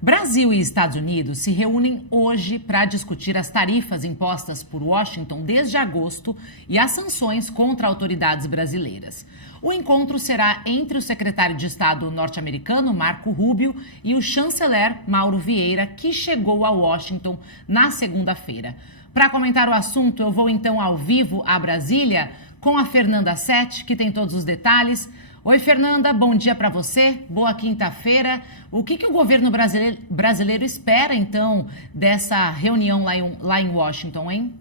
Brasil e Estados Unidos se reúnem hoje para discutir as tarifas impostas por Washington desde agosto e as sanções contra autoridades brasileiras. O encontro será entre o secretário de Estado norte-americano, Marco Rubio, e o chanceler Mauro Vieira, que chegou a Washington na segunda-feira. Para comentar o assunto, eu vou então ao vivo a Brasília com a Fernanda Sete, que tem todos os detalhes. Oi, Fernanda, bom dia para você, boa quinta-feira. O que o governo brasileiro espera, então, dessa reunião lá em Washington, hein?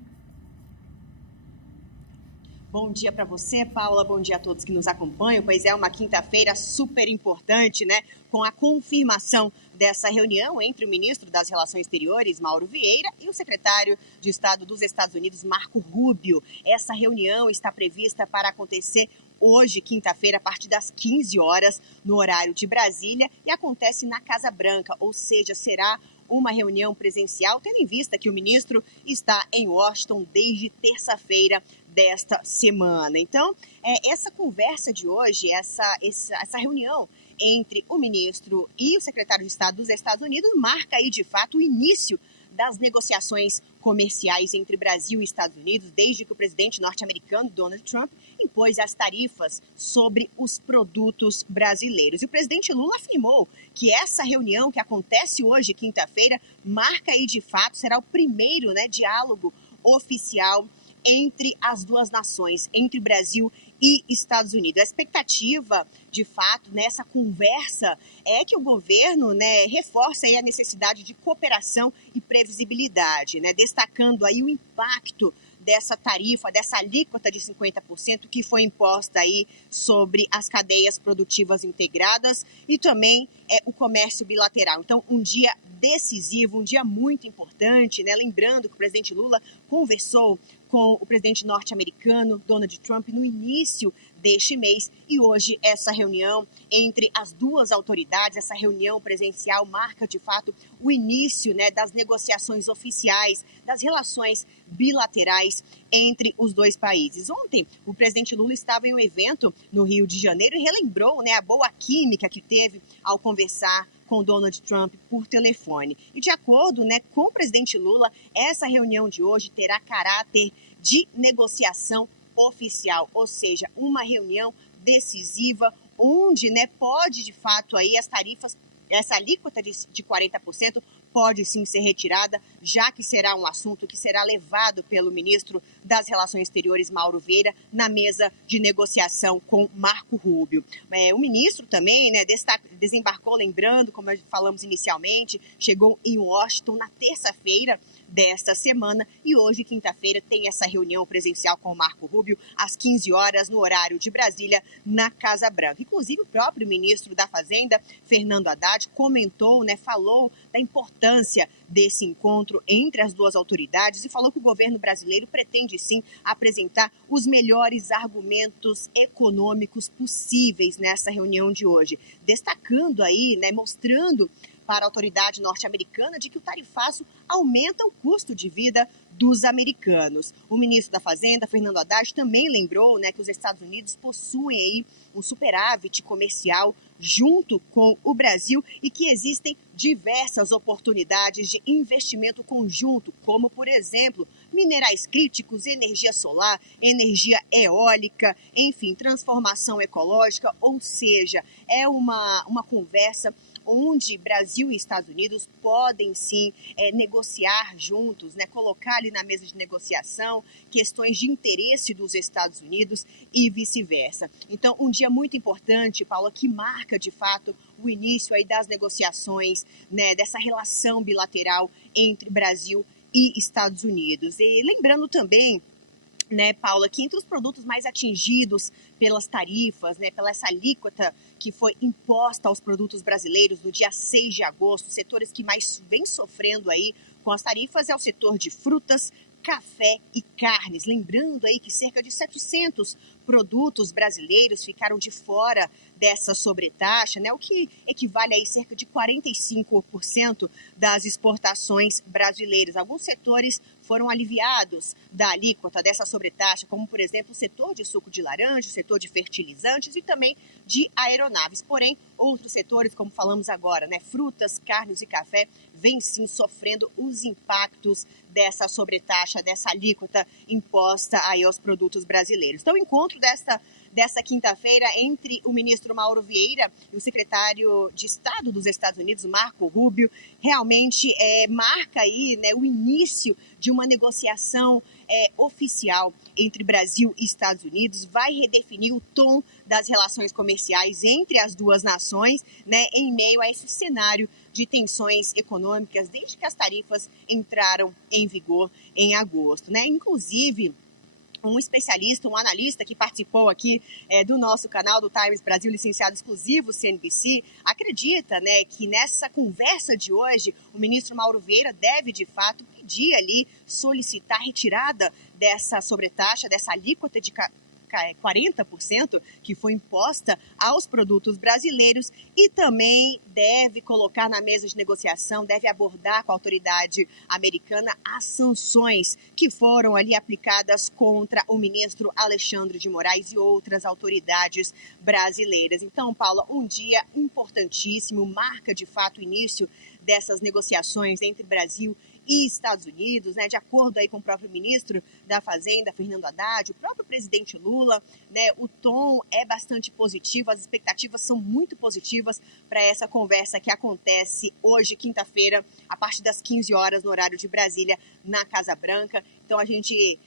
Bom dia para você, Paula, bom dia a todos que nos acompanham. Pois é, uma quinta-feira super importante, né? Com a confirmação dessa reunião entre o ministro das Relações Exteriores, Mauro Vieira, e o secretário de Estado dos Estados Unidos, Marco Rubio. Essa reunião está prevista para acontecer hoje, quinta-feira, a partir das 15 horas, no horário de Brasília, e acontece na Casa Branca, ou seja, será uma reunião presencial, tendo em vista que o ministro está em Washington desde terça-feira desta semana. Então, essa conversa de hoje, essa reunião entre o ministro e o secretário de Estado dos Estados Unidos marca aí, de fato, o início das negociações comerciais entre Brasil e Estados Unidos, desde que o presidente norte-americano, Donald Trump, impôs as tarifas sobre os produtos brasileiros. E o presidente Lula afirmou que essa reunião que acontece hoje, quinta-feira, marca aí, de fato, será o primeiro, diálogo oficial entre as duas nações, entre Brasil e Estados Unidos. A expectativa, de fato, nessa conversa é que o governo, reforce aí a necessidade de cooperação e previsibilidade, destacando aí o impacto dessa tarifa, dessa alíquota de 50% que foi imposta aí sobre as cadeias produtivas integradas e também o comércio bilateral. Então, um dia decisivo, um dia muito importante, lembrando que o presidente Lula conversou com o presidente norte-americano, Donald Trump, no início deste mês, e hoje essa reunião entre as duas autoridades, essa reunião presencial marca, de fato, o início das negociações oficiais, das relações bilaterais entre os dois países. Ontem, o presidente Lula estava em um evento no Rio de Janeiro e relembrou a boa química que teve ao conversar com Donald Trump por telefone. E de acordo com o presidente Lula, essa reunião de hoje terá caráter de negociação oficial, ou seja, uma reunião decisiva onde pode, de fato, aí as tarifas, essa alíquota de 40% pode sim ser retirada, já que será um assunto que será levado pelo ministro das Relações Exteriores, Mauro Vieira, na mesa de negociação com Marco Rubio. O ministro também desembarcou, lembrando, como falamos inicialmente, chegou em Washington na terça-feira desta semana e hoje, quinta-feira, tem essa reunião presencial com o Marco Rubio às 15 horas no horário de Brasília, na Casa Branca. Inclusive, o próprio ministro da Fazenda, Fernando Haddad, comentou, falou da importância desse encontro entre as duas autoridades e falou que o governo brasileiro pretende, sim, apresentar os melhores argumentos econômicos possíveis nessa reunião de hoje, destacando aí, mostrando para a autoridade norte-americana de que o tarifaço aumenta o custo de vida dos americanos. O ministro da Fazenda, Fernando Haddad, também lembrou que os Estados Unidos possuem aí um superávit comercial junto com o Brasil e que existem diversas oportunidades de investimento conjunto, como, por exemplo, minerais críticos, energia solar, energia eólica, enfim, transformação ecológica, ou seja, é uma conversa onde Brasil e Estados Unidos podem sim negociar juntos, colocar ali na mesa de negociação questões de interesse dos Estados Unidos e vice-versa. Então, um dia muito importante, Paula, que marca de fato o início aí das negociações, dessa relação bilateral entre Brasil e Estados Unidos. E lembrando também, Paula, que entre os produtos mais atingidos pelas tarifas, pela essa alíquota que foi imposta aos produtos brasileiros no dia 6 de agosto, setores que mais vem sofrendo aí com as tarifas é o setor de frutas, café e carnes. Lembrando aí que cerca de 700 produtos brasileiros ficaram de fora dessa sobretaxa, né, o que equivale a cerca de 45% das exportações brasileiras. Alguns setores foram aliviados da alíquota dessa sobretaxa, como, por exemplo, o setor de suco de laranja, o setor de fertilizantes e também de aeronaves. Porém, outros setores, como falamos agora, né, frutas, carnes e café, vêm sim sofrendo os impactos dessa sobretaxa, dessa alíquota imposta aí aos produtos brasileiros. Então, o encontro dessa quinta-feira entre o ministro Mauro Vieira e o secretário de Estado dos Estados Unidos, Marco Rubio, realmente marca aí, né, o início de uma negociação oficial entre Brasil e Estados Unidos, vai redefinir o tom das relações comerciais entre as duas nações, né, em meio a esse cenário de tensões econômicas desde que as tarifas entraram em vigor em agosto, né? Inclusive, um especialista, um analista que participou aqui do nosso canal do Times Brasil, licenciado exclusivo CNBC, acredita, né, que nessa conversa de hoje o ministro Mauro Vieira deve, de fato, pedir ali, solicitar a retirada dessa sobretaxa, dessa alíquota de 40% que foi imposta aos produtos brasileiros e também deve colocar na mesa de negociação, deve abordar com a autoridade americana as sanções que foram ali aplicadas contra o ministro Alexandre de Moraes e outras autoridades brasileiras. Então, Paula, um dia importantíssimo, marca de fato o início dessas negociações entre Brasil e Estados Unidos, né, de acordo aí com o próprio ministro da Fazenda, Fernando Haddad, o próprio presidente Lula, né, o tom é bastante positivo, as expectativas são muito positivas para essa conversa que acontece hoje, quinta-feira, a partir das 15 horas, no horário de Brasília, na Casa Branca. Então, a gente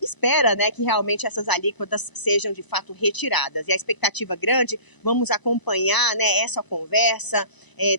espera, né, que realmente essas alíquotas sejam, de fato, retiradas. E a expectativa grande, vamos acompanhar, né, essa conversa,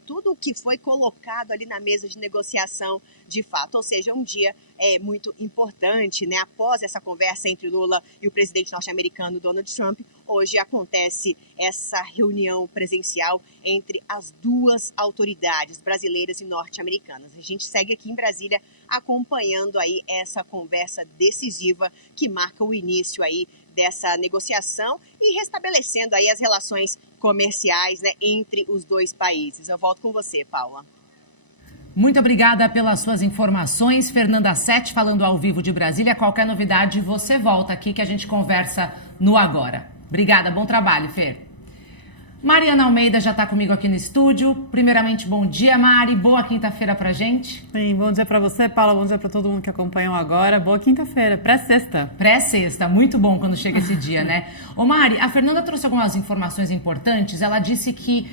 tudo o que foi colocado ali na mesa de negociação, de fato. Ou seja, um dia muito importante, né, após essa conversa entre Lula e o presidente norte-americano Donald Trump, hoje acontece essa reunião presencial entre as duas autoridades brasileiras e norte-americanas. A gente segue aqui em Brasília acompanhando aí essa conversa decisiva que marca o início aí dessa negociação e restabelecendo aí as relações comerciais, né, entre os dois países. Eu volto com você, Paula. Muito obrigada pelas suas informações. Fernanda Sete falando ao vivo de Brasília. Qualquer novidade, você volta aqui que a gente conversa no Agora. Obrigada, bom trabalho, Fer. Mariana Almeida já está comigo aqui no estúdio. Primeiramente, bom dia, Mari. Boa quinta-feira pra gente. Sim, bom dia para você, Paula. Bom dia para todo mundo que acompanhou agora. Boa quinta-feira, pré-sexta. Pré-sexta, muito bom quando chega esse dia, né? Ô, Mari, a Fernanda trouxe algumas informações importantes. Ela disse que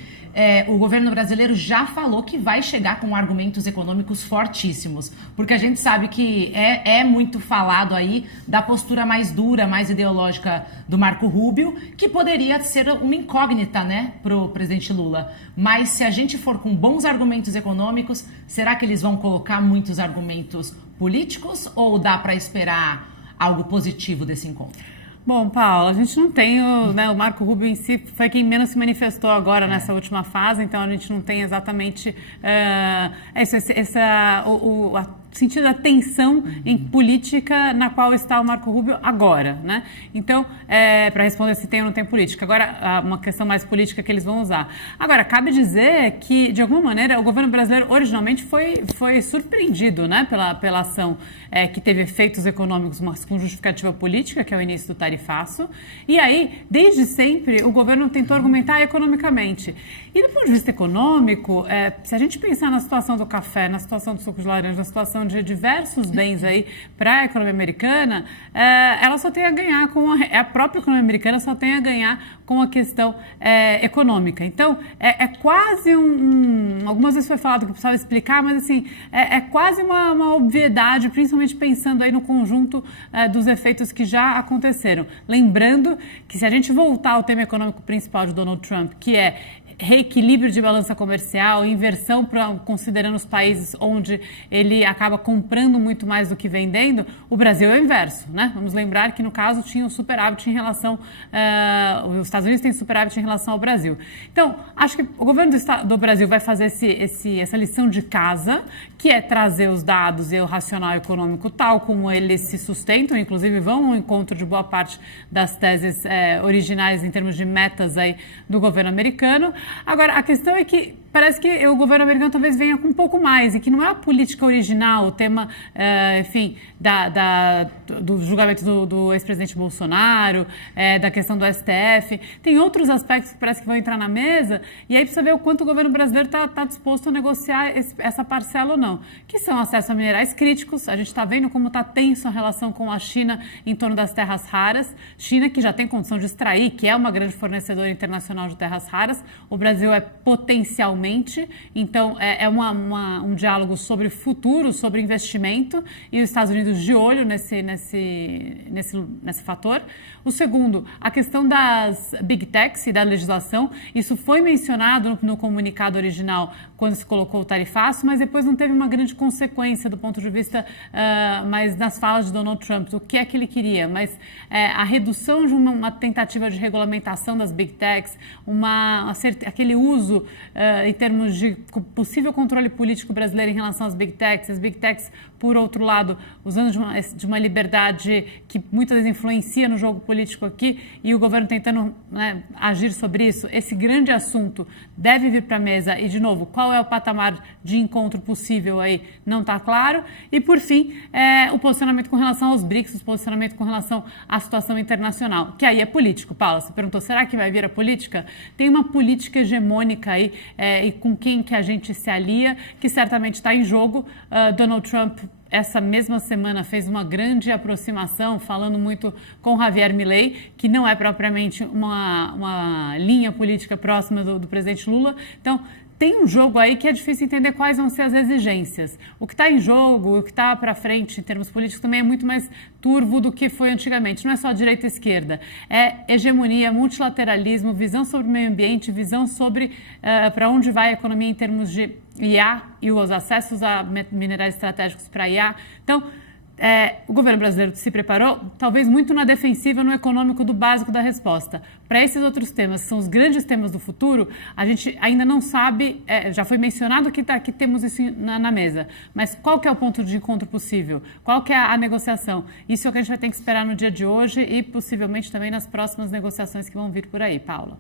o governo brasileiro já falou que vai chegar com argumentos econômicos fortíssimos, porque a gente sabe que é muito falado aí da postura mais dura, mais ideológica do Marco Rubio, que poderia ser uma incógnita, né, pro presidente Lula. Mas se a gente for com bons argumentos econômicos, será que eles vão colocar muitos argumentos políticos ou dá para esperar algo positivo desse encontro? Bom, Paula, a gente não tem o Marco Rubio em si foi quem menos se manifestou agora nessa última fase, então a gente não tem exatamente sentido da tensão em política na qual está o Marco Rubio agora, né? Então, para responder se tem ou não tem política. Agora, uma questão mais política que eles vão usar. Agora, cabe dizer que, de alguma maneira, o governo brasileiro originalmente foi surpreendido, né, pela ação que teve efeitos econômicos, mas com justificativa política, que é o início do tarifaço. E aí, desde sempre, o governo tentou argumentar economicamente. E do ponto de vista econômico, se a gente pensar na situação do café, na situação do suco de laranja, na situação de diversos bens aí para a economia americana, ela só tem a ganhar com a própria economia americana só tem a ganhar com a questão econômica. Então, é quase algumas vezes foi falado que precisava explicar, mas assim, é quase uma obviedade, principalmente pensando aí no conjunto dos efeitos que já aconteceram. Lembrando que se a gente voltar ao tema econômico principal de Donald Trump, que é reequilíbrio de balança comercial, inversão considerando os países onde ele acaba comprando muito mais do que vendendo, o Brasil é o inverso, né? Vamos lembrar que, no caso, tinha o superávit em relação... os Estados Unidos têm superávit em relação ao Brasil. Então, acho que o governo do Brasil vai fazer essa lição de casa, que é trazer os dados e o racional econômico tal como eles se sustentam, inclusive vão ao encontro de boa parte das teses originais em termos de metas aí do governo americano. Agora, a questão é que parece que o governo americano talvez venha com um pouco mais, e que não é a política original, o tema, enfim, do julgamento do ex-presidente Bolsonaro, da questão do STF. Tem outros aspectos que parece que vão entrar na mesa, e aí precisa ver o quanto o governo brasileiro está disposto a negociar essa parcela ou não, que são acesso a minerais críticos. A gente está vendo como está tenso a relação com a China em torno das terras raras. China, que já tem condição de extrair, que é uma grande fornecedora internacional de terras raras. O Brasil é potencialmente. Então, é um diálogo sobre futuro, sobre investimento, e os Estados Unidos de olho nesse fator. O segundo, a questão das big techs e da legislação. Isso foi mencionado no comunicado original quando se colocou o tarifaço, mas depois não teve uma grande consequência do ponto de vista, mas nas falas de Donald Trump, o que é que ele queria, mas a redução de uma tentativa de regulamentação das big techs, aquele uso em termos de possível controle político brasileiro em relação às big techs. As big techs, por outro lado, usando de uma liberdade que muitas vezes influencia no jogo político aqui, e o governo tentando, né, agir sobre isso. Esse grande assunto deve vir para a mesa, e, de novo, qual é o patamar de encontro possível aí não está claro. E, por fim, o posicionamento com relação aos BRICS, o posicionamento com relação à situação internacional, que aí é político. Paula, você perguntou, será que vai vir a política? Tem uma política hegemônica aí, e com quem que a gente se alia, que certamente está em jogo. Donald Trump, essa mesma semana, fez uma grande aproximação, falando muito com Javier Milei, que não é propriamente uma linha política próxima do presidente Lula. Então, tem um jogo aí que é difícil entender quais vão ser as exigências. O que está em jogo, o que está para frente em termos políticos também é muito mais turvo do que foi antigamente. Não é só direita e esquerda. É hegemonia, multilateralismo, visão sobre o meio ambiente, visão sobre para onde vai a economia em termos de IA e os acessos a minerais estratégicos para IA. Então, o governo brasileiro se preparou, talvez muito na defensiva, no econômico do básico da resposta. Para esses outros temas, que são os grandes temas do futuro, a gente ainda não sabe, já foi mencionado que temos isso na mesa, mas qual que é o ponto de encontro possível? Qual que é a negociação? Isso é o que a gente vai ter que esperar no dia de hoje e possivelmente também nas próximas negociações que vão vir por aí, Paula.